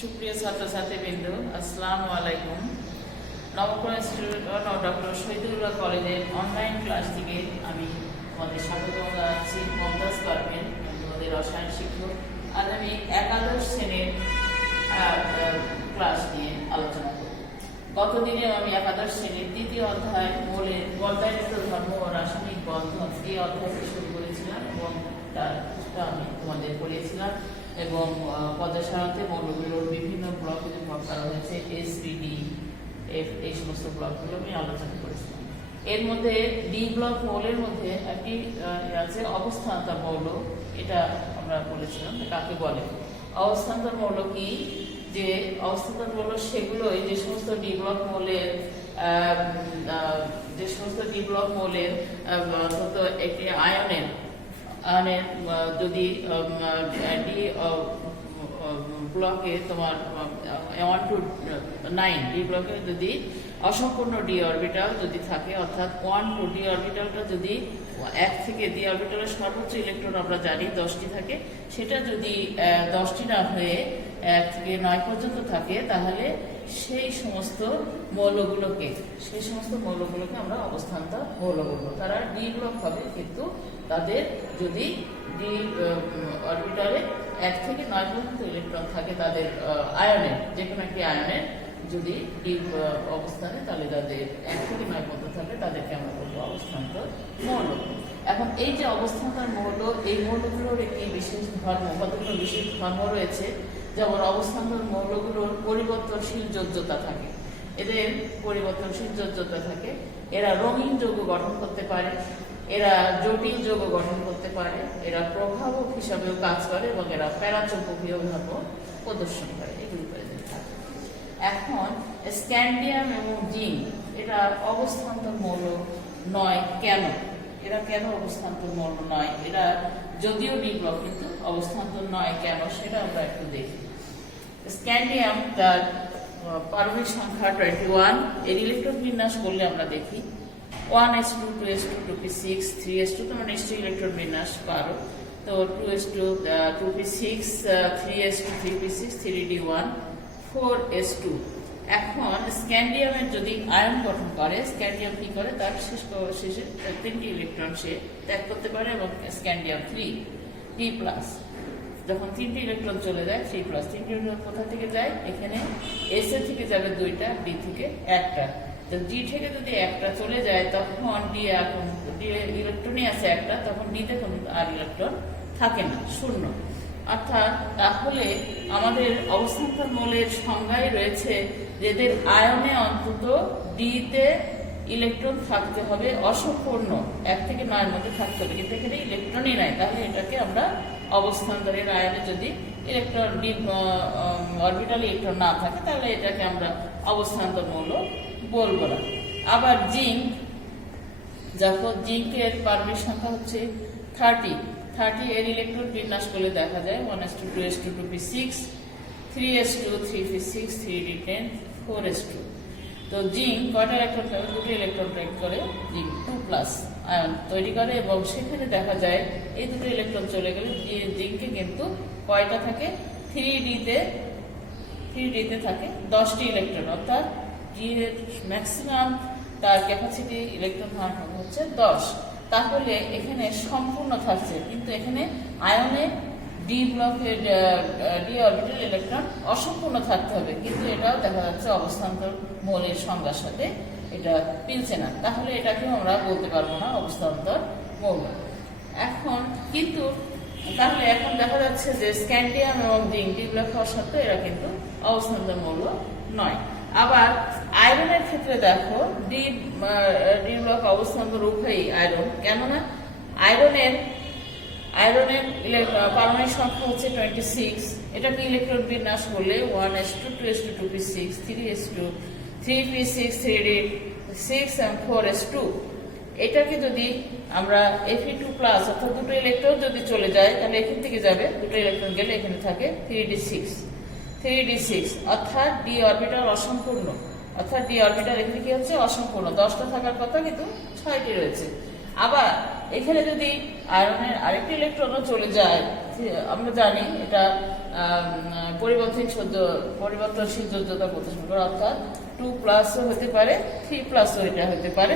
সুপ্রিয় ছাত্রছাত্রীবৃন্দ, আসসালামু আলাইকুম। নবগ্রাম ইনস্টিটিউট ডক্টর শহীদুল্লাহ কলেজের অনলাইন ক্লাস থেকে আমি তোমাদের স্বাগত জানাচ্ছি। মমতাজ পারভীন, তোমাদের রসায়ন শিক্ষক। আজ আমি একাদশ শ্রেণীর ক্লাস নিয়ে আলোচনা করব। গতদিনে আমি একাদশ শ্রেণীর দ্বিতীয় অধ্যায় মৌলের বর্গায়িত ধর্ম ও রাসায়নিক বন্ধন এই অধ্যায়টি শুরু করেছিলাম এবং তারটা আমি তোমাদের পড়িয়েছিলাম এবং পর্যায় সারণীতে মৌলগুলোর বিভিন্ন ব্লকে যে ভাগ করা হয়েছে SPD F এই সমস্ত ব্লকগুলো আমি আলোচনা করেছিলাম। এর মধ্যে ডি ব্লক মৌলের মধ্যে একটি আছে অবস্থান্তর মৌল, এটা আমরা বলেছিলাম কাকে বলে। অবস্থান্তর মৌল কি? যে অবস্থান্তর মৌল সেগুলোই যে সমস্ত ডি ব্লক মৌলের একটি আয়নের যদি ডি ব্লকে তোমার 1 to 9 ডি ব্লকে যদি অসম্পূর্ণ ডি অরবিটাল যদি থাকে, অর্থাৎ 1 to ডি অরবিটালটা যদি 1 থেকে ডি অরবিটালের সর্বোচ্চ ইলেকট্রন আমরা জানি 10টি থাকে, সেটা যদি 10টি না হয়ে 1 থেকে 9 পর্যন্ত থাকে, তাহলে সেই সমস্ত মৌলগুলোকে আমরা অবস্থান্তর মৌল বলবো। তারা ডি ব্লক হবে, কিন্তু তাদের যদি ডি অরবিটালে 1 থেকে 9 পর্যন্ত ইলেকট্রন থাকে তাদের আয়নের, যে কোনো একটি আয়নের যদি ডি অবস্থানে, তাহলে তাদের 1 থেকে 9 পর্যন্ত থাকে, তাদেরকে আমরা বলবো অবস্থান্তর মৌল। এখন এই যে অবস্থান্তর মৌল, এই মৌলগুলোর একটি বিশেষ ধর্ম, কতগুলো বিশেষ ধর্ম রয়েছে। যেমন অবস্থান্তর মৌলগুলোর পরিবর্তনশীল যোজ্যতা থাকে, এদের পরিবর্তনশীল যোজ্যতা থাকে। এরা রঙিন যৌগ গঠন করতে পারে, এরা জটিল যৌগ গঠন করতে পারে, এরা প্রভাবক হিসাবেও কাজ করে এবং এরা প্যারাচৌম্বকীয় ধর্ম প্রদর্শন করে। এগুলি থাকে। এখন স্ক্যান্ডিয়াম এবং জিঙ্ক এটা অবস্থান্তর মৌল নয় কেন? এরা কেন অবস্থান্তর মৌল নয়? এরা যদিও ডি ব্লক কিন্তু অবস্থান্তর নয় কেন, সেটা আমরা একটু দেখি। স্ক্যান্ডিয়াম তার পারমাণবিক সংখ্যা 21, এর ইলেকট্রন বিন্যাস করলে আমরা দেখি 1s2 2s2 2p6 3s2, তোমরা নিশ্চয়ই ইলেকট্রন বিন্যাস পারো। তো 2s2 2p6 3s2 3p6 3d1 4s2। এখন স্ক্যান্ডিয়ামের যদি আয়ন গঠন করে, স্ক্যান্ডিয়াম কি করে, তার শেষে 3টি ইলেকট্রন সে ত্যাগ করতে পারে এবং স্ক্যান্ডিয়াম 3p+। যখন 3টি ইলেকট্রন চলে যায় 3+, 3টি ইলেকট্রন কোথা থেকে যায়? এখানে S এ থেকে যাবে 2টা, D থেকে 1টা। তো D থেকে যদি 1টা চলে যায়, তখন D ইলেকট্রনই আছে 1টা, তখন D তে কোনো আর ইলেকট্রন থাকে না, শূন্য। অর্থাৎ তাহলে আমাদের অবস্থান্তর মৌলের সংজ্ঞায় রয়েছে যে এদের আয়নে অন্তত D তে ইলেকট্রন থাকতে হবে, অসম্পূর্ণ 1 থেকে 9 এর মধ্যে থাকতে হবে, কিন্তু এখানে ইলেকট্রনই নাই। তাহলে এটাকে আমরা অবস্থান্তরের আয়নে যদি ইলেকট্রন ডি অরবিটাল ইলেকট্রন না থাকে, তাহলে এটাকে আমরা অবস্থান্তর মৌল বলবো না। আবার জিঙ্ক, যখন জিঙ্কের পারমাণবিক সংখ্যা হচ্ছে 30, এর ইলেকট্রন বিন্যাস করলে দেখা যায় 1s2 2s2 2p6 3s2 3p6 3d10 4s2। তো জিঙ্ক কয়টা ইলেকট্রন পাবে? 2টি ইলেকট্রন ত্যাগ করে জিঙ্ক 2+ আয়ন তৈরি করে এবং সেখানে দেখা যায় এই 2টি ইলেকট্রন চলে গেলে জিঙ্কে কিন্তু কয়টা থাকে? 3d তে থাকে 10টি ইলেকট্রন, অর্থাৎ এর ম্যাক্সিমাম তার ক্যাপাসিটি ইলেকট্রন হচ্ছে 10। তাহলে এখানে সম্পূর্ণ থাকছে, কিন্তু এখানে আয়নে ডি ব্লকের ডি অরবিটাল ইলেকট্রন অসম্পূর্ণ থাকতে হবে, কিন্তু এটাও দেখা যাচ্ছে অবস্থান্তর মৌলের সংজ্ঞার সাথে এটা মিলছে না। তাহলে এটাকেও আমরা বলতে পারবো না অবস্থান্তর মৌল। তাহলে এখন দেখা যাচ্ছে যে স্ক্যান্ডিয়াম এবং জিঙ্ক ডি ব্লক হওয়ার সত্ত্বেও এরা কিন্তু অবস্থান্তর মৌল নয়। আবার আয়রনের ক্ষেত্রে দেখো ডি ব্লক অবস্থান্তর উভয়ই আয়রন। কেননা আয়রনের পারমাণবিক সংখ্যা হচ্ছে 26, এটাকে ইলেকট্রন বিন্যাস করলে 1s2 2s2 2p6 3s2 3p6 3d6 এবং 4s2। এটাকে যদি আমরা Fe2+, অর্থাৎ 2টো ইলেকট্রন যদি চলে যায়, তাহলে এখান থেকে যাবে 2টো ইলেকট্রন গেলে এখানে থাকে 3d6, অর্থাৎ ডি অরবিটাল অসম্পূর্ণ। অর্থাৎ ডি অরবিটাল এখানে কি হচ্ছে? অসম্পূর্ণ। 10টা থাকার কথা, কিন্তু 6টি রয়েছে। আবার এখানে যদি আয়রনের আরেকটি ইলেকট্রনও চলে যায় আমরা জানি এটা পরিবর্তনশীল যোজ্যতা প্রদর্শন করে, অর্থাৎ 2+ হতে পারে 3+ এটা হতে পারে।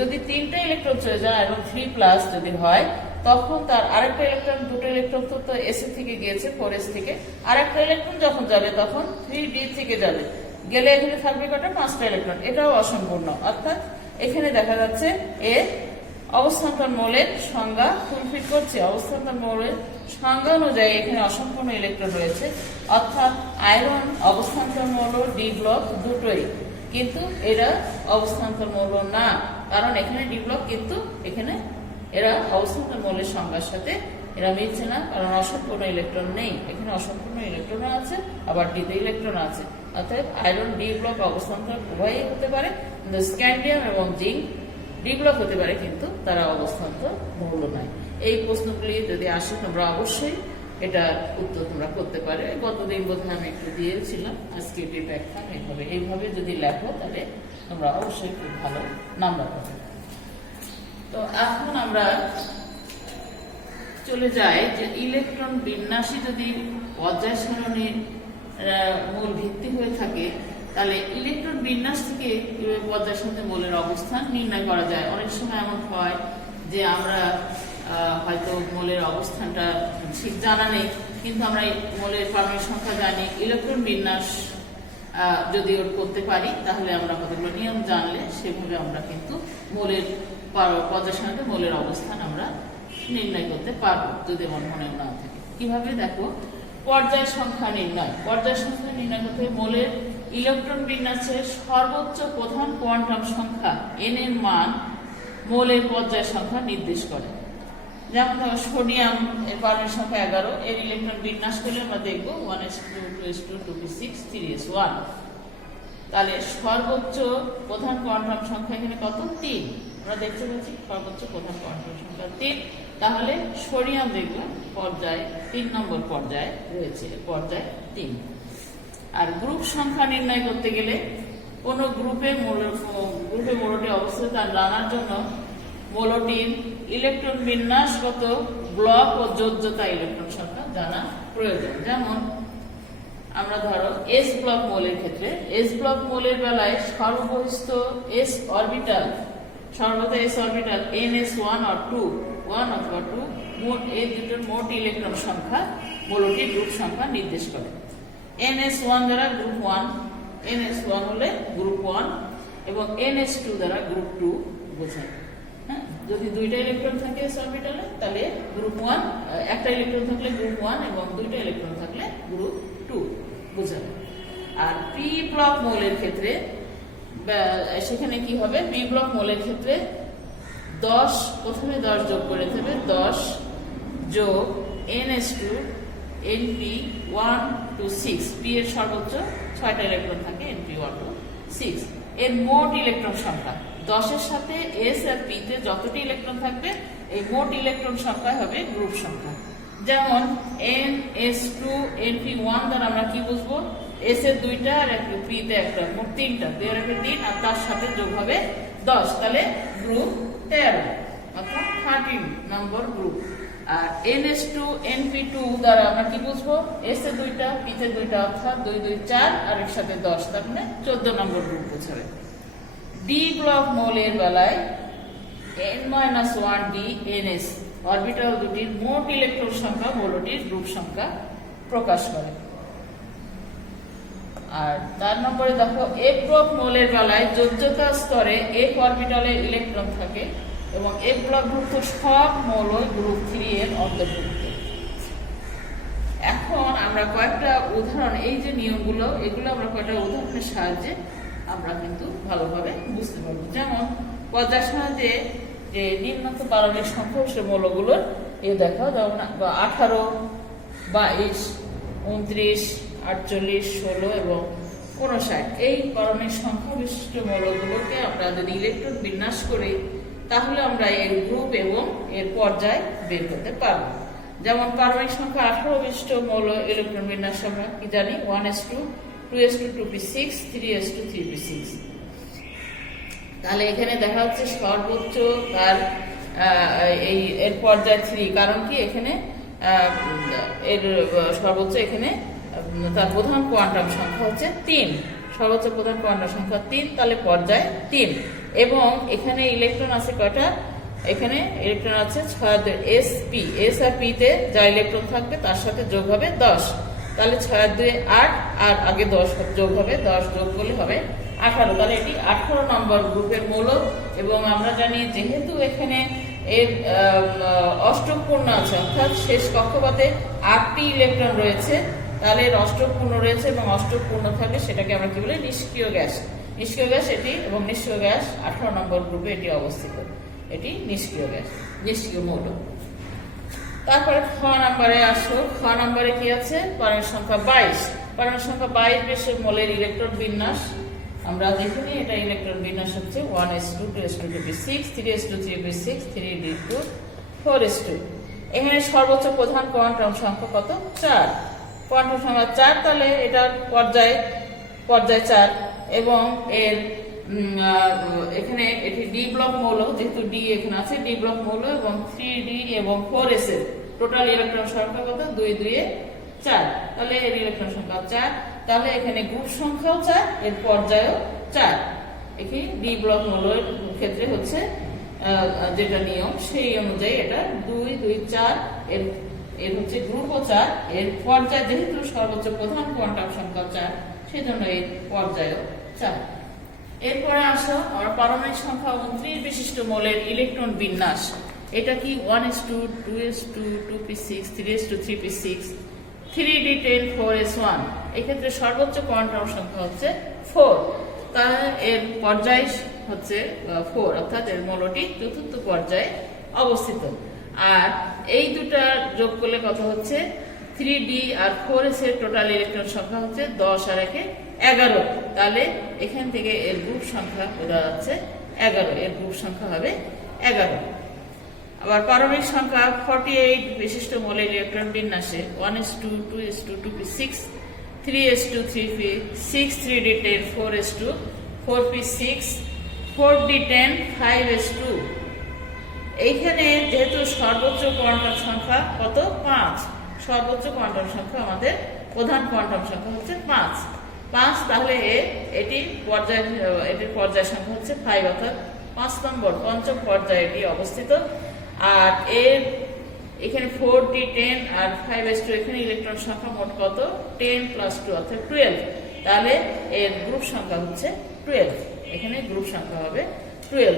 যদি 3টা ইলেকট্রন চলে যায় এবং 3+ যদি হয়, তখন তার আরেকটা ইলেকট্রন, দুটো ইলেকট্রন তো এস থেকে গিয়েছে 4s থেকে, আরেকটা ইলেকট্রন যখন যাবে তখন 3d থেকে যাবে, গেলে এখানে থাকবে কটা? 5টা ইলেকট্রন। এটাও অসম্পূর্ণ, অর্থাৎ এখানে দেখা যাচ্ছে এর অবস্থান্তর মৌলের সংজ্ঞা ফুলফিল করছে। অবস্থান্তর মৌলের সংজ্ঞা অনুযায়ী এখানে অসম্পূর্ণ ইলেকট্রন রয়েছে, অর্থাৎ আয়রন অবস্থান্তর মৌল ডি ব্লক দুটোই, কিন্তু এরা অবস্থান্তর মৌল না, কারণ এখানে ডি ব্লক, কিন্তু এখানে এরা অবস্থান্তর মৌলের সংজ্ঞার সাথে এরা মিলছে না, কারণ অসম্পূর্ণ ইলেকট্রন নেই। এখানে অসম্পূর্ণ ইলেকট্রন আছে, আবার ডিতে ইলেকট্রন আছে, অর্থাৎ আয়রন ডি ব্লক অবস্থান্তর উভয়ই হতে পারে, কিন্তু স্ক্যান্ডিয়াম এবং জিঙ্ক ডি ব্লক হতে পারে, কিন্তু তারা অবস্থান্তর মৌল নয়। এই প্রশ্নগুলি যদি আসে তোমরা অবশ্যই এটা উত্তর তোমরা করতে পারে। গতদিন বোধহয় আমি একটু দিয়েছিলাম, আজকে এটি ব্যাখ্যা এইভাবে যদি লেখো তাহলে তোমরা অবশ্যই খুব ভালো নাম্বার পাবে। তো এখন আমরা চলে যাই যে ইলেকট্রন বিন্যাসী যদি পর্যায় সারণীর মূল ভিত্তি হয়ে থাকে, তাহলে ইলেকট্রন বিন্যাস থেকে পর্যায় সারণীতে মৌলের অবস্থান নির্ণয় করা যায়। অনেক সময় এমন হয় যে আমরা হয়তো মৌলের অবস্থানটা ঠিক জানা নেই, কিন্তু আমরা মৌলের পারমাণবিক সংখ্যা জানি, ইলেকট্রন বিন্যাস যদি ওর করতে পারি, তাহলে আমরা কতগুলো নিয়ম জানলে সেভাবে আমরা কিন্তু মৌলের পর্যায় সারণীতে মৌলের অবস্থান আমরা নির্ণয় করতে পারবো, যদি আমার মনে না থাকে। কিভাবে? দেখো, পর্যায় সংখ্যা নির্ণয়। পর্যায় সংখ্যা নির্ণয় করতে মৌলের ইলেকট্রন বিন্যাসের সর্বোচ্চ প্রধান কোয়ান্টাম সংখ্যা n এর মান মৌলের পর্যায় সংখ্যা নির্দেশ করে। যেমন সোডিয়াম এর পারমাণবিক সংখ্যা 11, এর ইলেকট্রন বিন্যাস করলে আমরা দেখবো 1s2 2s2 2p6 3s1। তাহলে সর্বোচ্চ প্রধান কোয়ান্টাম সংখ্যা এখানে কত? 3। আমরা দেখতে পাচ্ছি সর্বোচ্চ প্রধান কোয়ান্টাম সংখ্যা 3। তাহলে সোডিয়াম দেখলাম পর্যায় 3 নম্বর পর্যায়ে রয়েছে, পর্যায় 3। আর গ্রুপ সংখ্যা নির্ণয় করতে গেলে কোন গ্রুপে মৌলটি অবস্থিত তা জানার জন্য মৌলটির ইলেকট্রন বিন্যাসগত ব্লক ও যোজ্যতা ইলেকট্রন সংখ্যা জানা প্রয়োজন। যেমন আমরা ধরো এস ব্লক মৌলের ক্ষেত্রে, এস ব্লক মৌলের বেলায় সর্ববহিষ্ঠ এস অরবিটাল, সর্বদা এস অরবিটাল ns1 or 2, 1 অথবা 2, মোট এই দুটোর মোট ইলেকট্রন সংখ্যা মৌলটির গ্রুপ সংখ্যা নির্দেশ করে। ns1 দ্বারা গ্রুপ 1, ns1 হলে গ্রুপ 1, এবং ns2 দ্বারা গ্রুপ 2 বোঝায়। হ্যাঁ, যদি দুইটা ইলেকট্রন থাকে এস অরবিটালে তাহলে গ্রুপ 1, একটা ইলেকট্রন থাকলে গ্রুপ 1 এবং দুইটা ইলেকট্রন থাকলে গ্রুপ 2 বোঝাবে। আর পি ব্লক মৌলের ক্ষেত্রে সেখানে কি হবে? পি ব্লক মৌলের ক্ষেত্রে 10, প্রথমে 10 যোগ করে দেবে, 10 যোগ ns2 np1 to 6, পি এর সর্বোচ্চ 6টা ইলেকট্রন থাকে, np1 to 6, এর মোট ইলেকট্রন সংখ্যা 10 এর সাথে এস আর পি তে যতটি ইলেকট্রন থাকবে এই মোট ইলেকট্রন সংখ্যা হবে গ্রুপ সংখ্যা। যেমন ns2 np1 দ্বারা আমরা কি বুঝবো? এস এর 2টা আর পি তে একটা, মোট 3টা, 2 আর 3, আর তার সাথে যোগ হবে 10, তাহলে গ্রুপ 13, অর্থাৎ 13 নম্বর গ্রুপ। আর ns2 np2 দ্বারা আমরা কি বুঝবো? এস এর 2টা পি তে 2টা, অর্থাৎ 2 2 4 আর এর সাথে 10, তার মানে 14 নম্বর গ্রুপ বোঝাবে। ডি ব্লক মৌলের বেলায় n-1d ns অরবিটাল দুটির মোট ইলেকট্রন সংখ্যা মৌলটির গ্রুপ সংখ্যা প্রকাশ করে। আর 4 নম্বরে দেখো, এফ ব্লক মৌলের বেলায় যোজ্যতা স্তরে এক অরবিটালে ইলেকট্রন থাকে এবং এফ ব্লকভুক্ত সব মৌল গ্রুপ 3 এর অন্তর্ভুক্ত। এখন আমরা কয়েকটা উদাহরণ, এই যে নিয়মগুলো, এগুলো আমরা কয়েকটা উদাহরণের সাহায্যে আমরা কিন্তু ভালোভাবে বুঝতে পারবো। যেমন পর্যায় সারণীতে যে নিম্নত পারমাণবিক সংখ্যাংশ মৌলগুলোর দেখাও, যেমন 18, 22, 29, 48, 16 এবং 59, এই পারমাণবিক সংখ্যা বিশিষ্ট মৌলগুলোকে আমরা যদি ইলেকট্রন বিন্যাস করি তাহলে আমরা এর গ্রুপ এবং এর পর্যায় বের করতে পারবো। যেমন পারমাণবিক সংখ্যা 18 বিশিষ্ট মৌল ইলেকট্রন বিন্যাস আমরা কি জানি? 1s2 2s2 2p6 3s2 3p6। তাহলে এখানে দেখা যাচ্ছে সর্বোচ্চ তার এর পর্যায় 3, কারণ কি এখানে এর সর্বোচ্চ এখানে তার প্রধান কোয়ান্টাম সংখ্যা হচ্ছে 3, সর্বোচ্চ প্রধান কোয়ান্টাম সংখ্যা 3, তাহলে পর্যায় 3। এবং এখানে ইলেকট্রন আছে কয়টা? এখানে ইলেকট্রন আছে 6 sp, s আর p তে যা ইলেকট্রন থাকবে তার সাথে যোগ হবে 10, তাহলে 6 আর 2 8, আর আগে 10 যোগ হবে, 10 যোগ করলে হবে 18, তাহলে এটি 18 নম্বর গ্রুপের মৌল। এবং আমরা জানি যেহেতু এখানে এর অষ্টক পূর্ণ আছে, অর্থাৎ শেষ কক্ষপথে 8টি ইলেকট্রন রয়েছে, তাহলে এর অষ্টক পূর্ণ রয়েছে এবং অষ্টক পূর্ণ থাকলে সেটাকে আমরা কি বলি? নিষ্ক্রিয় গ্যাস। নিষ্ক্রিয় গ্যাস এটি, এবং নিষ্ক্রিয় গ্যাস 18 নম্বর গ্রুপে এটি অবস্থিত, এটি নিষ্ক্রিয় গ্যাস, নিষ্ক্রিয় মৌল। তারপরে খ নম্বরে আসো। খ নম্বরে কি আছে? পারমাণবিক সংখ্যা 22। পারমাণবিক সংখ্যা 22 বিশেষ মৌলের ইলেকট্রন বিন্যাস আমরা দেখিনি। এটা ইলেকট্রন বিন্যাস হচ্ছে 1s2 2s2 2p6 3s2 3p6 3d2 4s2। এখানে সর্বোচ্চ প্রধান কোয়ান্টাম সংখ্যা কত? 4। কোয়ান্টাম সংখ্যা 4, তাহলে এটার পর্যায় 4, এবং এর এখানে এটি ডি ব্লক মৌল, যেহেতু ডি এখানে আছে, ডি ব্লক মৌল, এবং 3d এবং 4s এর টোটাল ইলেকট্রন সংখ্যা কত? 2 2 4, তাহলে এর ইলেকট্রন সংখ্যা 4, তাহলে এখানে গ্রুপ সংখ্যাও 4, এর পর্যায়ও 4। এখানে ডি ব্লক মৌলের ক্ষেত্রে হচ্ছে যেটা নিয়ম সেই অনুযায়ী এটা 2 2 4, এর হচ্ছে গ্রুপও 4, এর পর্যায় যেহেতু সর্বোচ্চ প্রধান কোয়ান্টাম সংখ্যা 4, সেজন্য এর পর্যায়ও 4। এরপরে আসো আমরা পারমাণবিক সংখ্যা 29 বিশিষ্ট মৌলের ইলেকট্রন বিন্যাস। এটা কি? 1s2 2s2 2p6 3s2 3p6 3d10 4s1। এক্ষেত্রে সর্বোচ্চ কোয়ান্টাম সংখ্যা হচ্ছে 4, তাহলে এর পর্যায় হচ্ছে 4, অর্থাৎ এর মৌলটি চতুর্থ পর্যায়ে অবস্থিত। আর এই দুটা যোগ করলে কত হচ্ছে? 3d আর 4s এর টোটাল ইলেকট্রন সংখ্যা হচ্ছে 10 আর 1 11, তাহলে এখান থেকে এর গ্রুপ সংখ্যা বোঝা যাচ্ছে 11, এর গ্রুপ সংখ্যা হবে 11। আবার পারমাণবিক সংখ্যা 48 বিশিষ্ট মৌলের ইলেকট্রন বিন্যাসে 1s2 2s2 2p6 3s2 3p6 3d10 4s2 4p6 4d10 5s2। এইখানে যেহেতু সর্বোচ্চ কোয়ান্টাম সংখ্যা কত? 5, সর্বোচ্চ কোয়ান্টাম সংখ্যা আমাদের প্রধান কোয়ান্টাম সংখ্যা হচ্ছে 5, তাহলে এটির পর্যায় সংখ্যা হচ্ছে 5, অর্থাৎ 5 নম্বর পঞ্চম পর্যায়ে এটি অবস্থিত। আর এর এখানে 4d10 আর 5s2, এখানে ইলেকট্রন সংখ্যা মোট কত? 10 + 2 অর্থাৎ 12, তাহলে এর গ্রুপ সংখ্যা হচ্ছে 12, এখানে গ্রুপ সংখ্যা হবে 12।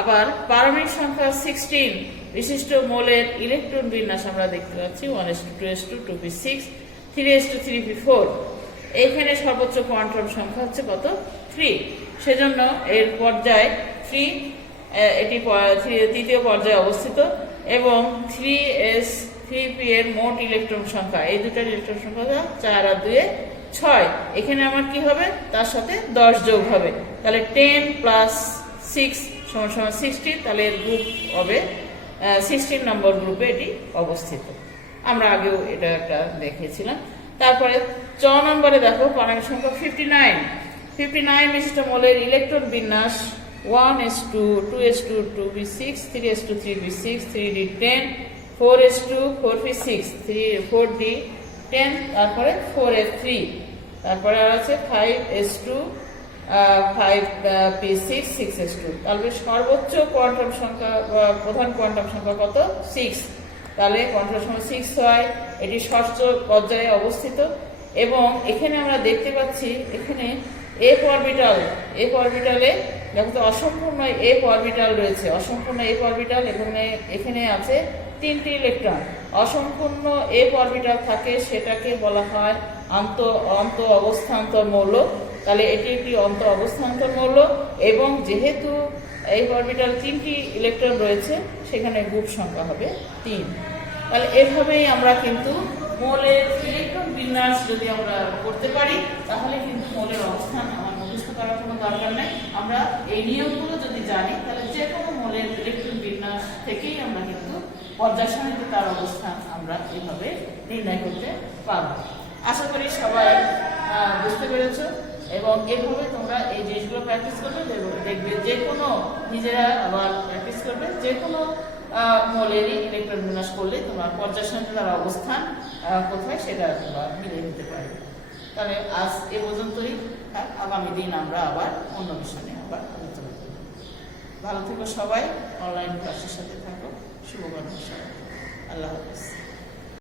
আবার পারমাণবিক সংখ্যা 16 বিশিষ্ট মৌলের ইলেকট্রন বিন্যাস আমরা দেখতে পাচ্ছি 1s2 2s2 2p6 3s2 3p4। এইখানে সর্বোচ্চ কোয়ান্টাম সংখ্যা হচ্ছে কত? 3, সেজন্য এর পর্যায় 3, এটি তৃতীয় পর্যায়ে অবস্থিত। এবং 3s 3p এর মোট ইলেকট্রন সংখ্যা, এই দুটার ইলেকট্রন সংখ্যা 4 আর 2 6, এখানে আমার কি হবে? তার সাথে 10 যোগ হবে, তাহলে 10 + 6 = 16, তাহলে এর গ্রুপ হবে 16 নম্বর গ্রুপে এটি অবস্থিত। আমরা আগেও এটা একটা দেখিয়েছিলাম। তারপরে 4 নম্বরে দেখো পারমাণবিক সংখ্যা 59 বিশিষ্ট মৌলের ইলেকট্রন বিন্যাস 1s2 2s2 2p6 3s2 3p6 3d10 4s2 4p6 4d10, তারপরে 4f3, তারপরে আর আছে 5s2 5p6 6s2। তাহলে সর্বোচ্চ কোয়ান্টাম সংখ্যা প্রধান কোয়ান্টাম সংখ্যা কত? 6, তাহলে কোয়ান্টাম সংখ্যা 6 হয়, এটি ষষ্ঠ পর্যায়ে অবস্থিত। এবং এখানে আমরা দেখতে পাচ্ছি এখানে f অরবিটালে দেখো তো অসম্পূর্ণ f অরবিটাল রয়েছে, অসম্পূর্ণ f অরবিটাল, এখানে আছে 3টি ইলেকট্রন। অসম্পূর্ণ f অরবিটাল থাকে সেটাকে বলা হয় অন্ত অবস্থান্তর মৌল, তাহলে এটি একটি অন্ত অবস্থান্তর মৌল। এবং যেহেতু এই অরবিটাল 3টি ইলেকট্রন রয়েছে, সেখানে গ্রুপ সংখ্যা হবে 3। তাহলে এভাবেই আমরা কিন্তু মৌলের ইলেকট্রন বিন্যাস যদি আমরা করতে পারি, তাহলে কিন্তু মৌলের অবস্থান আমার মুখস্থ করার কোনো দরকার নেই। আমরা এই নিয়মগুলো যদি জানি, তাহলে যে কোনো মৌলের ইলেকট্রন বিন্যাস থেকেই আমরা কিন্তু পর্যায় সারণীতে তার অবস্থান আমরা এইভাবে নির্ণয় করতে পারবো। আশা করি সবাই বুঝতে পেরেছো, এবং এভাবে তোমরা এই জিনিসগুলো প্র্যাকটিস করবে, দেখবে যে কোনো নিজেরা আবার প্র্যাকটিস করবে, যে কোনো মৌলেরই ইলেকট্রন বিন্যাস করলে তোমার পর্যায় সারণীতে তার অবস্থান কোথায় সেটা তোমরা মিলিয়ে নিতে পারবে। তাহলে আজ এ পর্যন্তই, আগামী দিন আমরা আবার অন্য বিষয় নিয়ে আবার আলোচনা করব। ভালো থেকো সবাই, অনলাইন ক্লাসের সাথে থাকো, শুভকামনা সবাই, আল্লাহ হাফেজ।